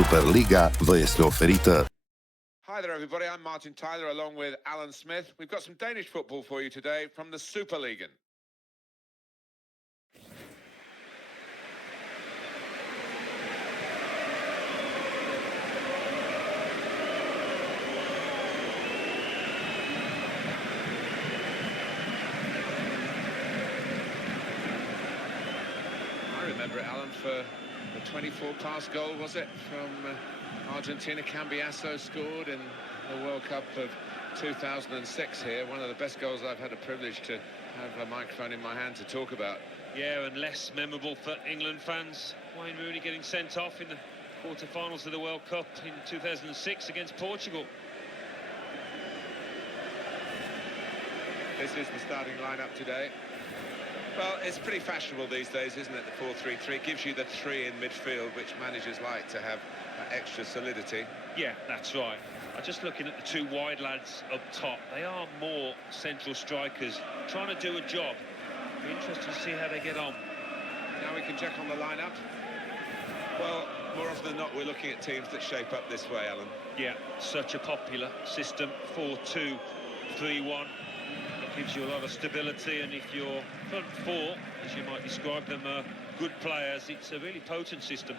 Superliga vă este oferită. Hi there everybody, I'm Martin Tyler along with Alan Smith. We've got some Danish football for you today from the Superliga. I remember it, Alan, for the 24-pass goal, was it, from Argentina? Cambiasso scored in the World Cup of 2006 here. One of the best goals I've had the privilege to have a microphone in my hand to talk about. Yeah, and less memorable for England fans. Wayne Rooney getting sent off in the quarter-finals of the World Cup in 2006 against Portugal. This is the starting lineup today. Well, it's pretty fashionable these days, isn't it, the 4-3-3? It gives you the three in midfield, which managers like to have extra solidity. Yeah, that's right. I'm just looking at the two wide lads up top. They are more central strikers, trying to do a job. Be interested to see how they get on. Now we can check on the lineup. Well, more often than not, we're looking at teams that shape up this way, Alan. Yeah, such a popular system, 4-2-3-1. Gives you a lot of stability, and if your front four, as you might describe them, are good players, it's a really potent system.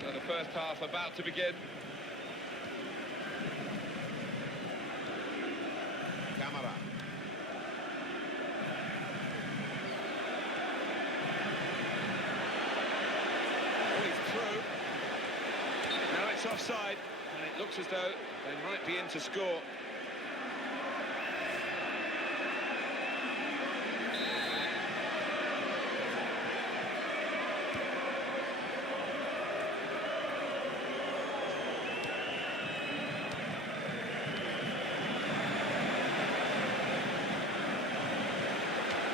So the first half about to begin. Camera. Now it's offside, and it looks as though they might be in to score.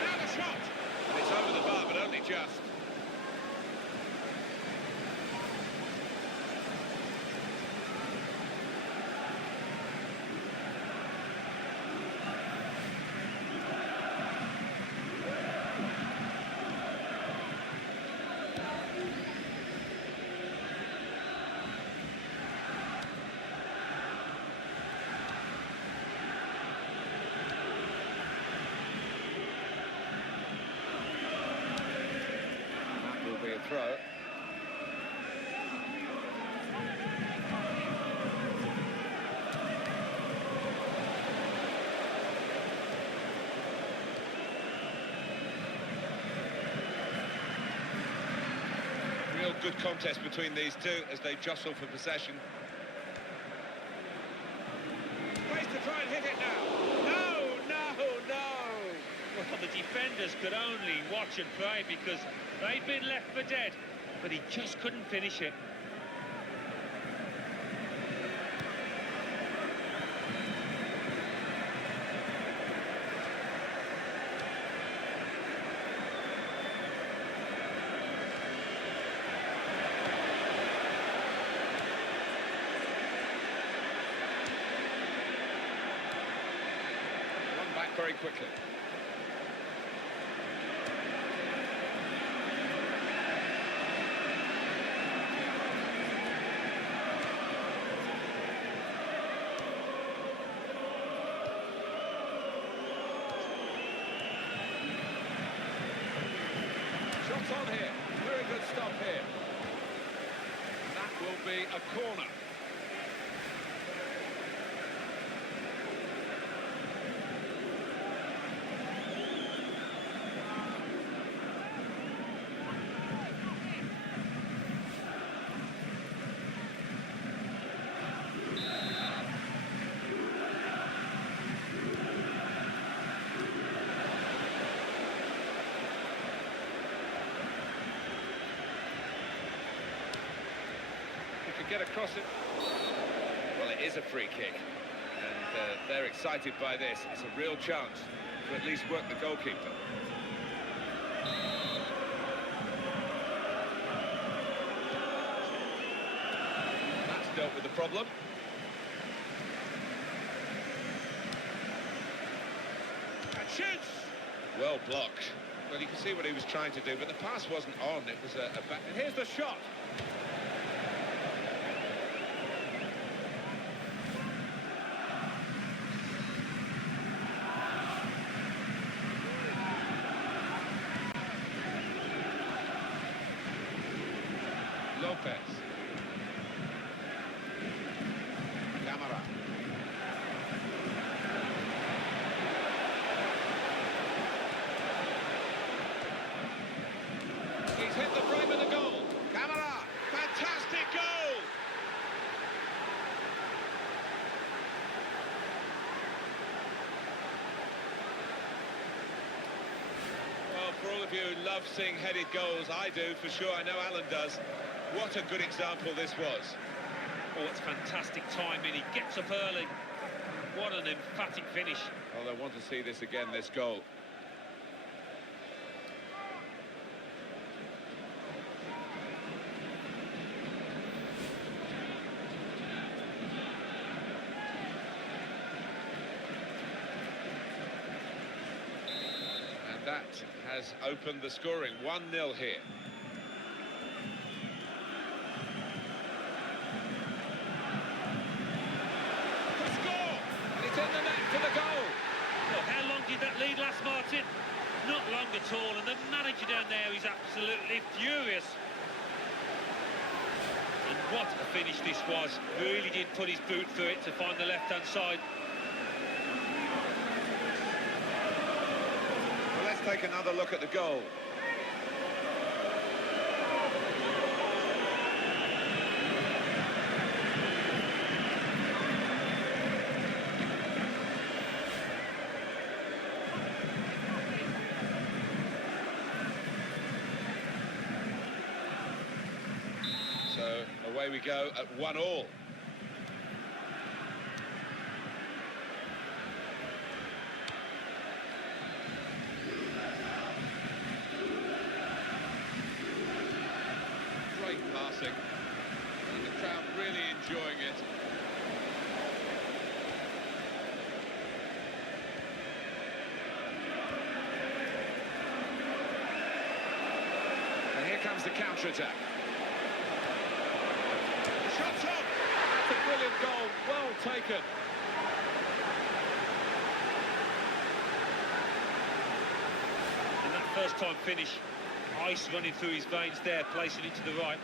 Now the shot! And it's over the bar, but only just. Throw. Real good contest between these two as they jostle for possession. Ways to try and hit it now. No! Well, the defenders could only watch and pray because they'd been left for dead, but he just couldn't finish it. One back very quickly. On here, very good stop here. That will be a corner. Get across it. Well, it is a free kick, and they're excited by this. It's a real chance to at least work the goalkeeper. dealt with the problem. And shoots! Well blocked. Well, you can see what he was trying to do, but the pass wasn't on. It was a back. And here's the shot. Lopez. Camara. He's hit the frame of the goal. Camara. Fantastic goal. Well, for all of you who love seeing headed goals, I do for sure. I know Alan does. What a good example this was. Oh, it's fantastic timing. He gets up early. What an emphatic finish. Well, I want to see this again, this goal. And that has opened the scoring. 1-0 here. In the net for the goal. Well, how long did that lead last, Martin? Not long at all, and the manager down there is absolutely furious. And what a finish this was. Really did put his boot through it to find the left-hand side. Well, let's take another look at the goal. So away we go at 1-1. Great passing, and the crowd really enjoying it. And here comes the counter-attack. Shots on! That's a brilliant goal, well taken. And that first-time finish, ice running through his veins there, placing it to the right.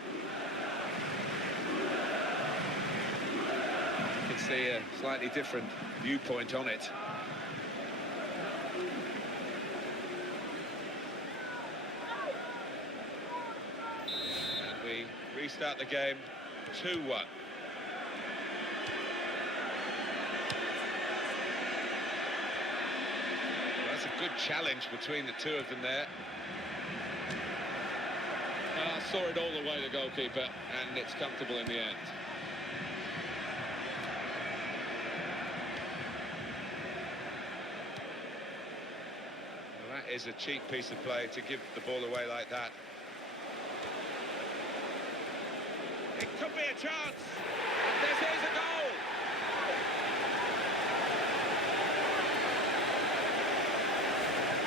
You can see a slightly different viewpoint on it. And we restart the game 2-1. That's a good challenge between the two of them there. Saw it all the way, the goalkeeper, and it's comfortable in the end. Well, that is a cheap piece of play to give the ball away like that. It could be a chance, and this is a goal!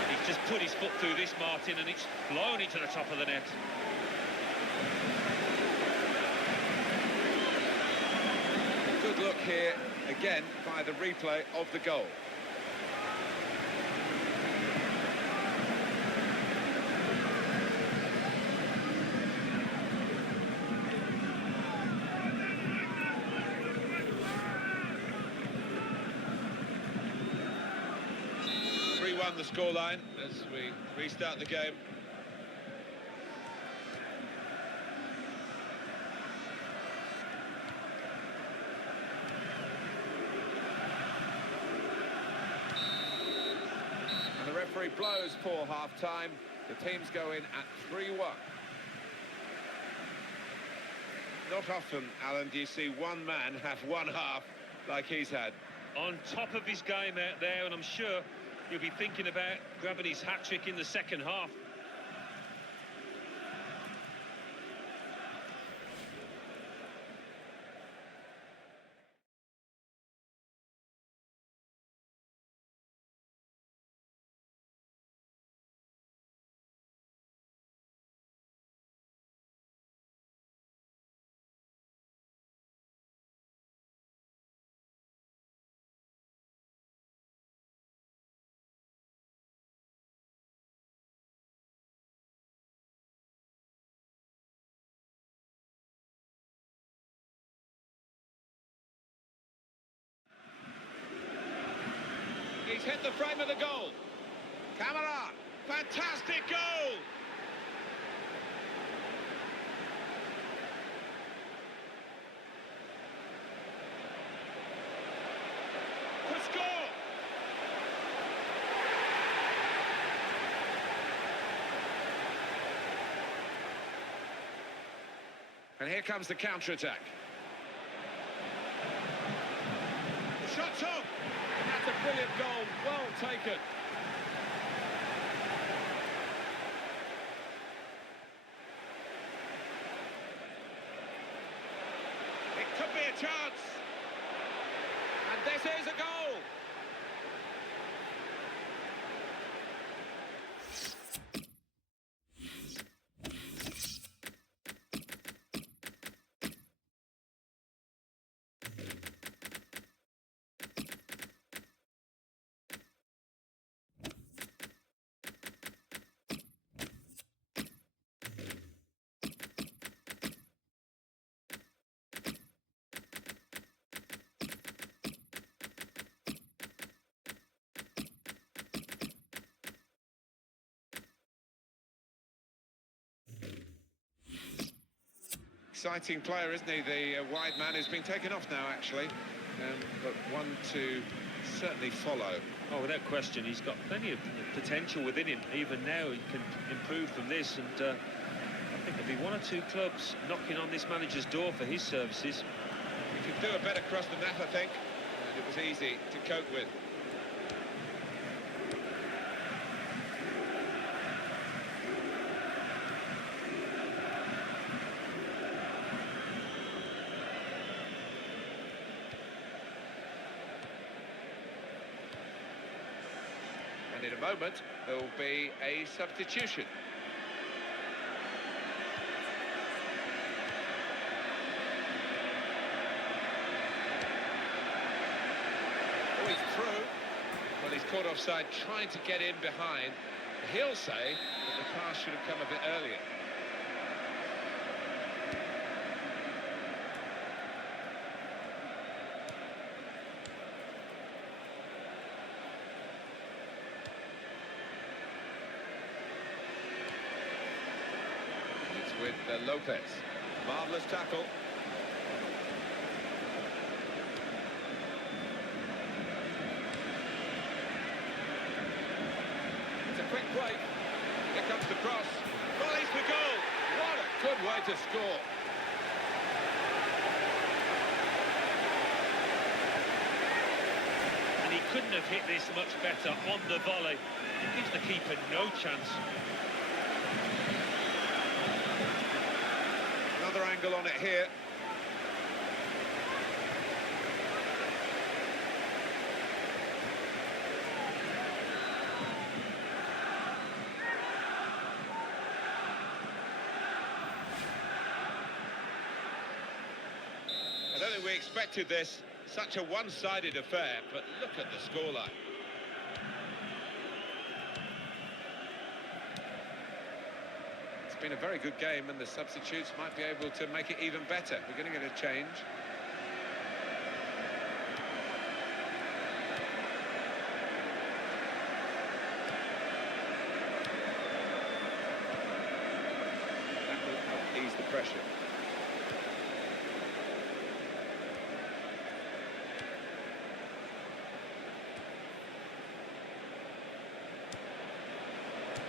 He's just put his foot through this, Martin, and it's flown into the top of the net. Good look here, again, by the replay of the goal. 3-1 the scoreline as we restart the game. And the referee blows for half-time. The teams go in at 3-1. Not often, Alan, do you see one man have one half like he's had. On top of his game out there, and I'm sure he'll be thinking about grabbing his hat-trick in the second half. hit the frame of the goal. Camera, fantastic goal! To score! And here comes the counter-attack. The shot's on! And that's a brilliant goal, well taken. It could be a chance. And this is a goal. Exciting player, isn't he? The wide man has been taken off now, actually, but one to certainly follow. Oh, without question, he's got plenty of potential within him. Even now, he can improve from this, and I think there'll be one or two clubs knocking on this manager's door for his services. He could do a better cross than that, I think, and it was easy to cope with. And in a moment, there will be a substitution. Oh, he's through. Well, he's caught offside, trying to get in behind. He'll say that the pass should have come a bit earlier. With Lopez. Marvellous tackle. It's a quick break. Here comes the cross. Volleys the goal. What a good way to score. And he couldn't have hit this much better on the volley. It gives the keeper no chance. Another angle on it here. I don't think we expected this. Such a one-sided affair, but look at the scoreline. It's been a very good game, and the substitutes might be able to make it even better. We're going to get a change. That will help ease the pressure.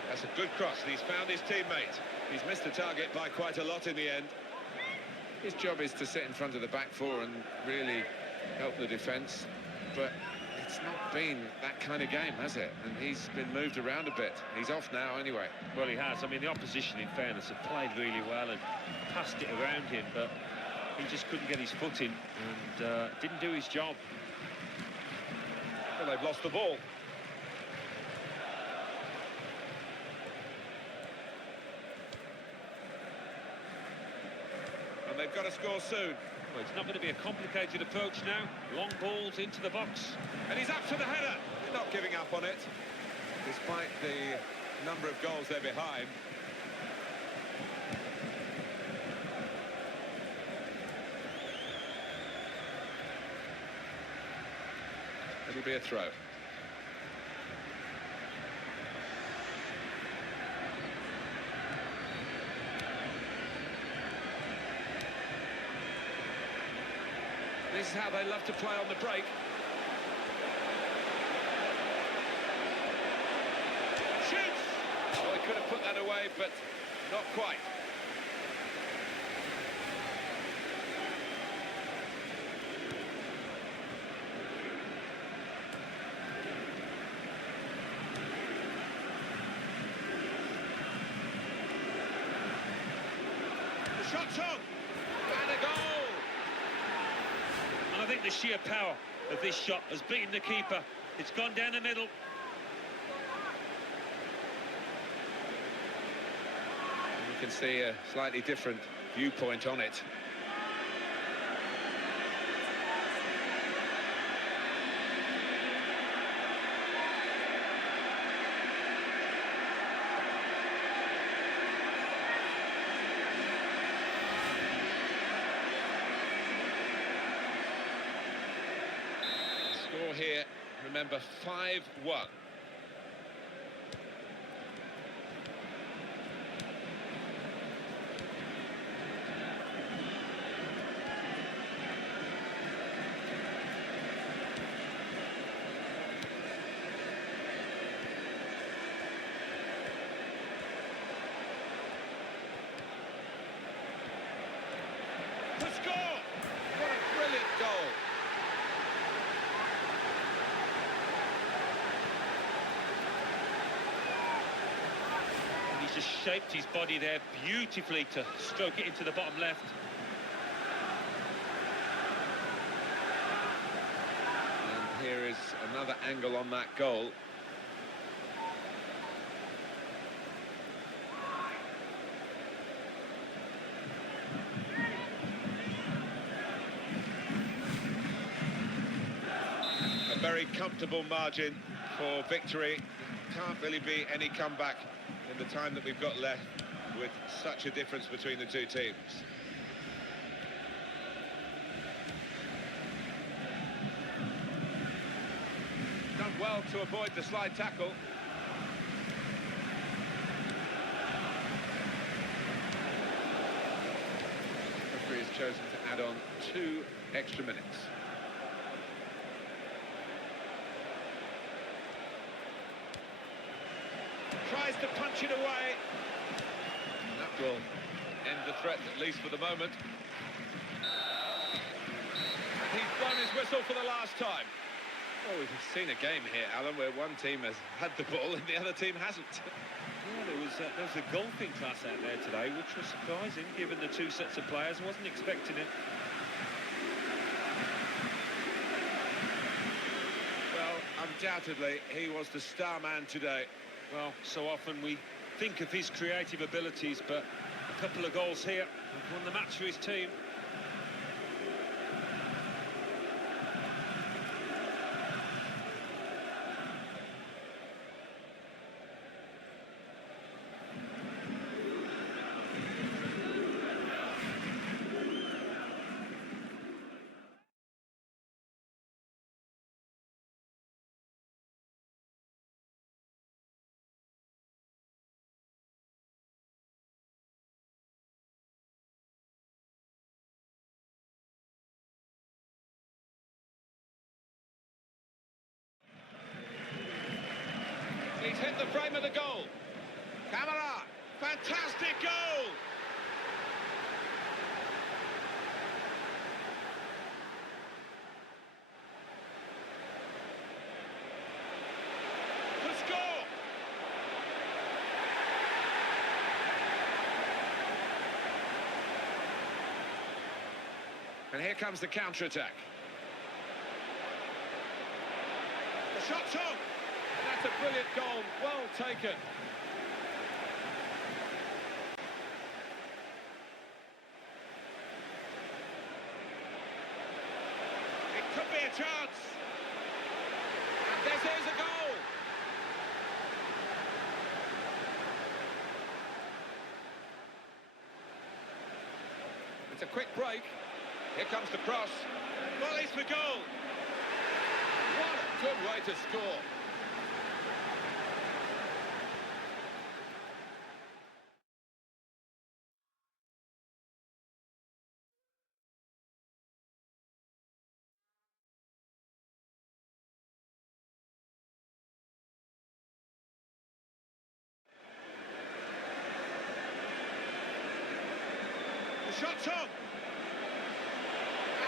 That's a good cross, and he's found his teammate. He's missed the target by quite a lot in the end. His job is to sit in front of the back four and really help the defence, but it's not been that kind of game, has it? And he's been moved around a bit. He's off now anyway. Well, he has. I mean, the opposition, in fairness, have played really well and passed it around him, but he just couldn't get his foot in and didn't do his job. Well, they've lost the ball. And they've got to score soon. Well, it's not going to be a complicated approach now. Long balls into the box. And he's up to the header. They're not giving up on it, despite the number of goals they're behind. It'll be a throw. This is how they love to play on the break. Shoots! Oh, he could have put that away, but not quite. The shot's on! And a goal! And I think the sheer power of this shot has beaten the keeper. It's gone down the middle. You can see a slightly different viewpoint on it. Score here, remember, 5-1. The score! What a brilliant goal! And he's just shaped his body there beautifully to stroke it into the bottom left. And here is another angle on that goal. A very comfortable margin for victory. Can't really be any comeback in the time that we've got left with such a difference between the two teams. Done well to avoid the slide tackle. The referee has chosen to add on 2 extra minutes. Tries to punch it away. And that will end the threat, at least for the moment. And he's blown his whistle for the last time. Oh, we've seen a game here, Alan, where one team has had the ball and the other team hasn't. Yeah, there was a golfing class out there today, which was surprising, given the two sets of players. I wasn't expecting it. Well, undoubtedly, he was the star man today. Well, so often we think of his creative abilities, but a couple of goals here have won the match for his team. He's hit the frame of the goal. Camera, fantastic goal! To score! And here comes the counter-attack. The shot's on! That's a brilliant goal, well taken. It could be a chance. And this is a goal. It's a quick break. Here comes the cross. Volleys for goal. What a good way to score. Shot's on!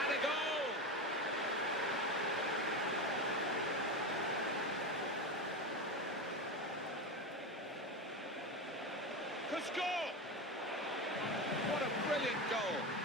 And a goal! To score! What a brilliant goal!